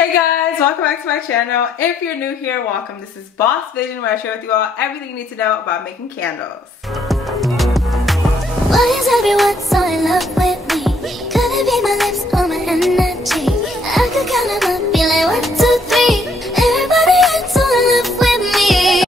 Hey guys, welcome back to my channel. If you're new here, welcome. This is Boss Vision, where I share with you all everything you need to know about making candles. Why is everyone so in love with me? Could it be my lips or my energy? I could count them up, be like 1, 2, 3. Everybody is so in love with me.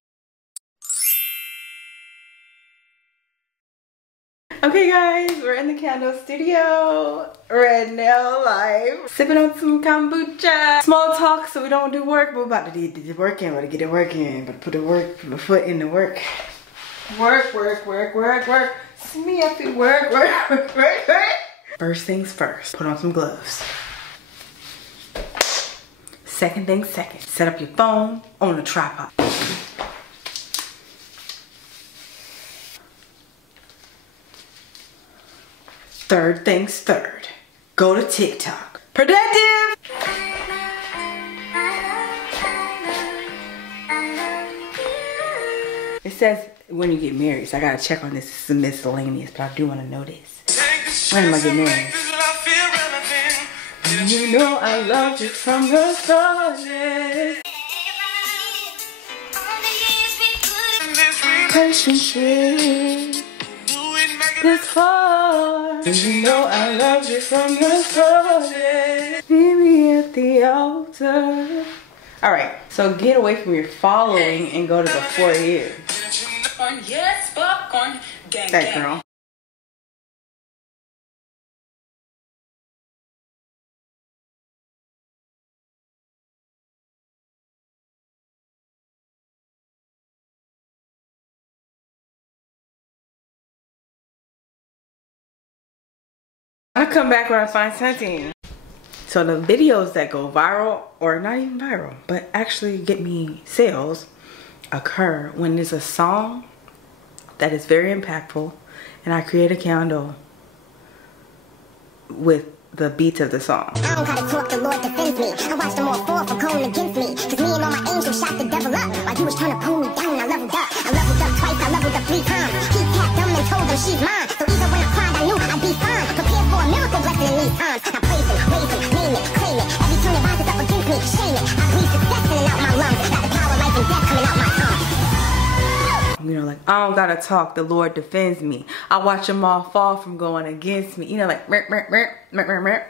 Okay guys, we're in the candle studio right now, live, sipping on some kombucha. Small talk so we don't do work, but we're about to do the work in, we're about to get it working, but put the foot in the work. Work. Me have to work. First things first, put on some gloves. Second things second, set up your phone on a tripod. Third things third, go to TikTok. Productive! It says when you get married, so I gotta check on this. This is miscellaneous, but I do want to know this. When am I getting married? You know I loved you from the start. Relationship this far. You know I loved you from the start. Meet me at the altar. Alright, so get away from your following and go to the for you. Yes, popcorn. Gang, That girl. I'll come back when I find something. So the videos that go viral, or not even viral, but actually get me sales, occur when there's a song that is very impactful and I create a candle with the beats of the song. I don't gotta talk, the Lord defends me. I watched them all fall from going against me. Cause me and all my angels shot the devil up. While you was trying to pull me down, I leveled up. I leveled up twice, I leveled up 3 times. He tapped them and told them she's mine. So even when I cried, I knew I'd be fine. Prepared for a miracle blessing in these times. I praise him, raise him, name it, claim it. Every turn that rises up against me, shame it. I breathe success in and out my lungs. Got the power, life, and death coming out my tongue. You know, like, I don't gotta talk, the Lord defends me. I watch them all fall from going against me. You know, like, so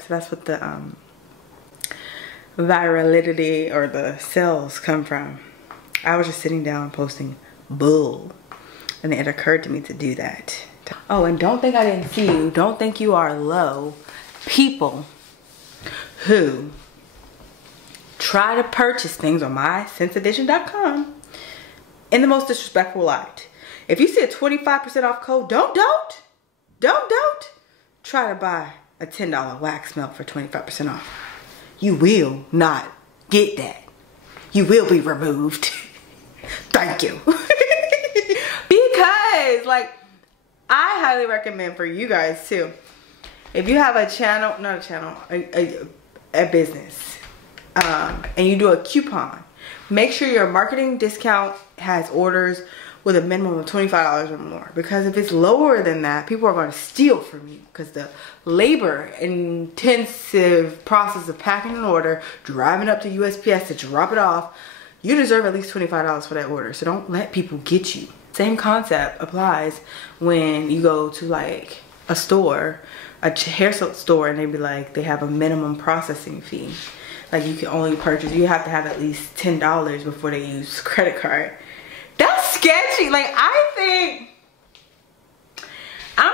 that's what the virality or the sales come from. I was just sitting down posting bull, and it occurred to me to do that. Oh, and don't think I didn't see you. Don't think you are low. People who try to purchase things on mysenseedition.com in the most disrespectful light. If you see a 25% off code, don't try to buy a $10 wax melt for 25% off. You will not get that. You will be removed. Thank you. Because, like, I highly recommend for you guys too, if you have a channel, not a channel, a business, and you do a coupon, make sure your marketing discount has orders with a minimum of $25 or more. Because if it's lower than that, people are going to steal from you. Because the labor intensive process of packing an order, driving up to USPS to drop it off, you deserve at least $25 for that order. So don't let people get you. Same concept applies when you go to like a store, a hair store, and they be like, they have a minimum processing fee. Like you can only purchase, you have to have at least $10 before they use credit card. That's sketchy. Like, I'm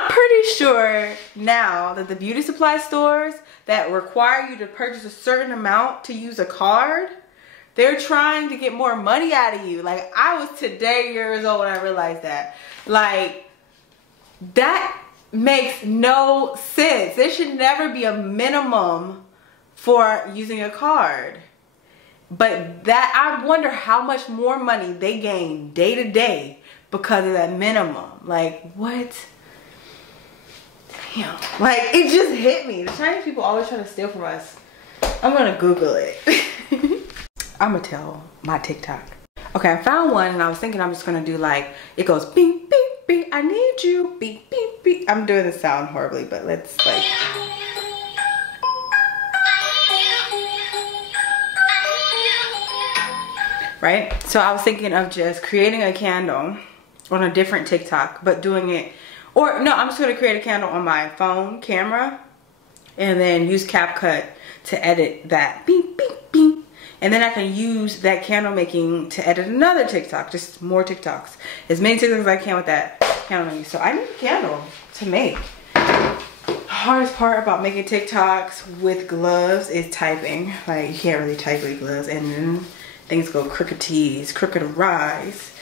pretty sure now that the beauty supply stores that require you to purchase a certain amount to use a card, they're trying to get more money out of you. Like, I was today years old when I realized that. Like, that makes no sense. There should never be a minimum for using a card. But that, I wonder how much more money they gain day to day because of that minimum. Like, what? Damn. Like, it just hit me. The Chinese people always try to steal from us. I'm gonna Google it. I'm gonna tell my TikTok. Okay, I found one and I was thinking I'm just gonna do like, it goes beep, beep, beep, I need you, beep, beep, beep. I'm doing the sound horribly, but let's like. right? So I was thinking of just creating a candle on a different TikTok, but doing it, or no, I'm just gonna create a candle on my phone camera and then use CapCut to edit that, beep, beep, beep. And then I can use that candle making to edit another TikTok, just more TikToks. As many TikToks as I can with that candle making. So I need a candle to make. The hardest part about making TikToks with gloves is typing. Like, you can't really type with gloves, and then things go crooked rise.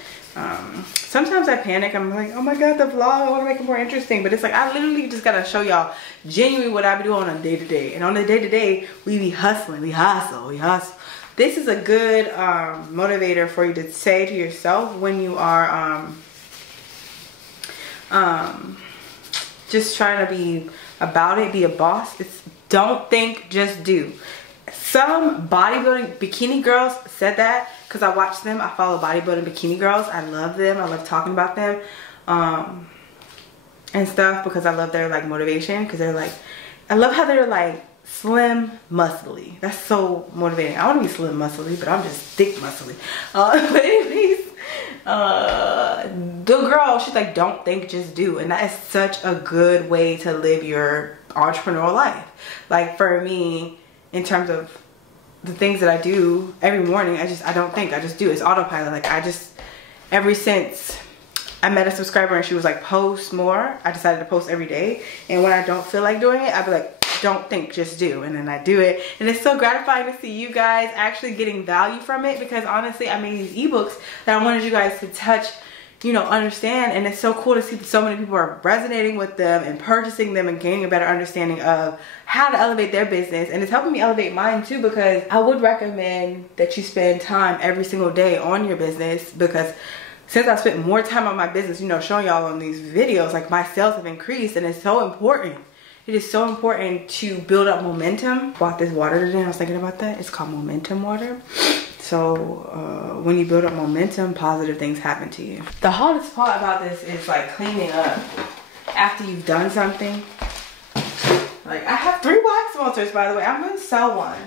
Sometimes I panic. I'm like, oh my god, the vlog, I want to make it more interesting. But it's like, I literally just gotta show y'all genuinely what I be doing on a day-to-day. And on the day-to-day, we be hustling, we hustle. This is a good motivator for you to say to yourself when you are just trying to be about it, be a boss. It's don't think, just do. Some bodybuilding bikini girls said that because I watch them. I follow bodybuilding bikini girls. I love them. I love talking about them and stuff because I love their like motivation, because they're like, I love how they're like slim, muscly. That's so motivating. I want to be slim, muscly, but I'm just thick, muscly. But anyways, the girl, she's like, don't think, just do. And that is such a good way to live your entrepreneurial life. Like for me, in terms of the things that I do every morning, I don't think, I just do. It's autopilot. Like ever since I met a subscriber and she was like, post more, I decided to post every day. And when I don't feel like doing it, I'd be like, don't think, just do. And then I do it. And it's so gratifying to see you guys actually getting value from it, because honestly, I made these ebooks that I wanted you guys to touch, you know, understand. And it's so cool to see that so many people are resonating with them and purchasing them and gaining a better understanding of how to elevate their business. And it's helping me elevate mine too, because I would recommend that you spend time every single day on your business, because since I spent more time on my business, you know, showing y'all on these videos, like my sales have increased. And it's so important. It is so important to build up momentum. Bought this water today. I was thinking about that. It's called momentum water. So when you build up momentum, positive things happen to you. The hardest part about this is like cleaning up after you've done something. Like I have 3 wax melters, by the way. I'm gonna sell one.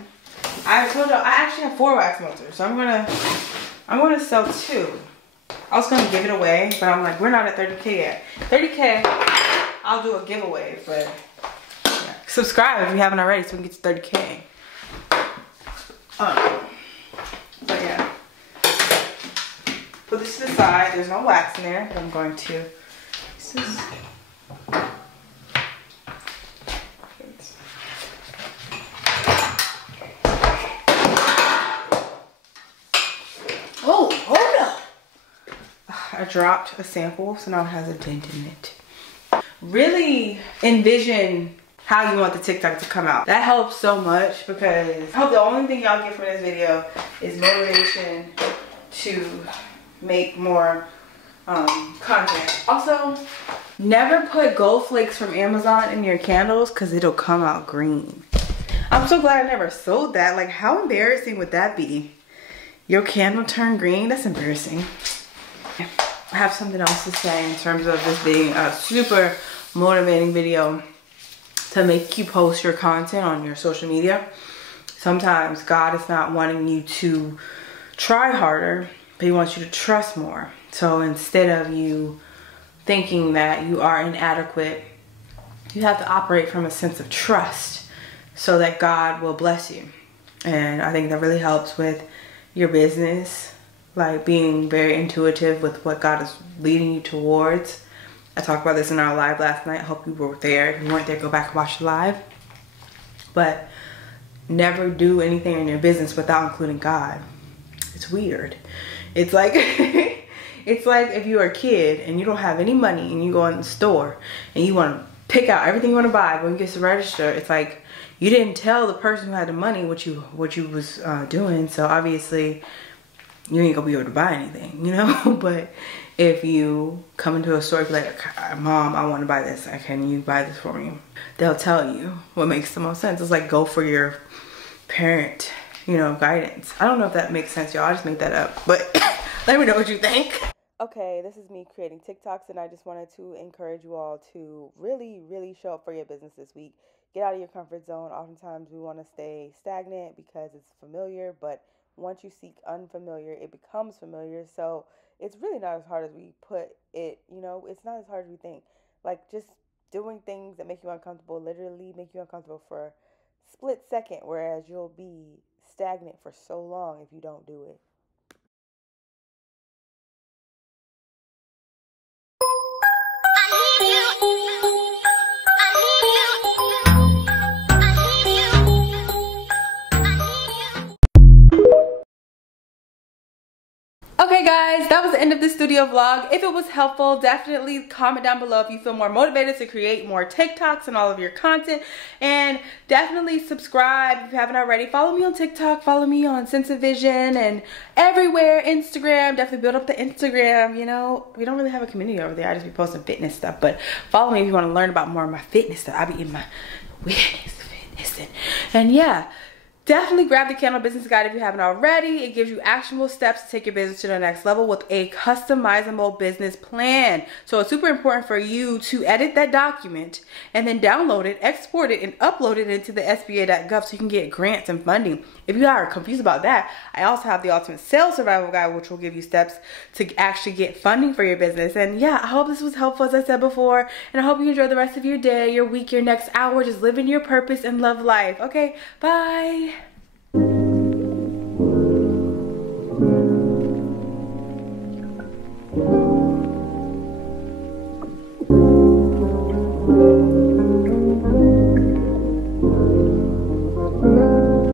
I told you I actually have 4 wax melters, so I'm gonna sell 2. I was gonna give it away, but I'm like, we're not at 30K yet. 30K, I'll do a giveaway, but yeah. Subscribe if you haven't already so we can get to 30K. But yeah. Put this to the side. There's no wax in there. I'm going to. Oh, hold up. I dropped a sample, so now it has a dent in it. Really envision how you want the TikTok to come out. That helps so much, because I hope the only thing y'all get from this video is motivation to make more content. Also, never put gold flakes from Amazon in your candles, because it'll come out green. I'm so glad I never sold that. Like, how embarrassing would that be? Your candle turned green? That's embarrassing. I have something else to say in terms of this being a super motivating video to make you post your content on your social media. Sometimes God is not wanting you to try harder, but he wants you to trust more. So instead of you thinking that you are inadequate, you have to operate from a sense of trust so that God will bless you. And I think that really helps with your business, like being very intuitive with what God is leading you towards. I talked about this in our live last night. I hope you were there. If you weren't there, go back and watch the live. But never do anything in your business without including God. It's weird. It's like it's like if you're a kid and you don't have any money and you go in the store and you want to pick out everything you want to buy, but when you get to the register, it's like you didn't tell the person who had the money what you was doing. So obviously you ain't gonna be able to buy anything, you know. But if you come into a store and be like, Mom, I want to buy this, can you buy this for me? They'll tell you what makes the most sense. It's like, go for your parent, you know, guidance. I don't know if that makes sense, y'all. I just made that up, but let me know what you think. Okay, this is me creating TikToks, and I just wanted to encourage you all to really, really show up for your business this week. Get out of your comfort zone. Oftentimes we want to stay stagnant because it's familiar, but once you seek unfamiliar, it becomes familiar. So it's really not as hard as we put it, you know, it's not as hard as we think. Like, just doing things that make you uncomfortable literally make you uncomfortable for a split second, whereas you'll be stagnant for so long if you don't do it. Okay guys, that was the end of this studio vlog. If it was helpful, definitely comment down below if you feel more motivated to create more TikToks and all of your content. And definitely subscribe if you haven't already. Follow me on TikTok, follow me on Sense of Vision and everywhere, Instagram. Definitely build up the Instagram, you know. We don't really have a community over there. I just be posting fitness stuff. But follow me if you want to learn about more of my fitness stuff. I be in my fitness and yeah. Definitely grab the Candle Business Guide if you haven't already. It gives you actionable steps to take your business to the next level with a customizable business plan. So it's super important for you to edit that document and then download it, export it, and upload it into the SBA.gov so you can get grants and funding. If you are confused about that, I also have the Ultimate Sales Survival Guide, which will give you steps to actually get funding for your business. And yeah, I hope this was helpful, as I said before, and I hope you enjoy the rest of your day, your week, your next hour, just living your purpose and love life. Okay, bye.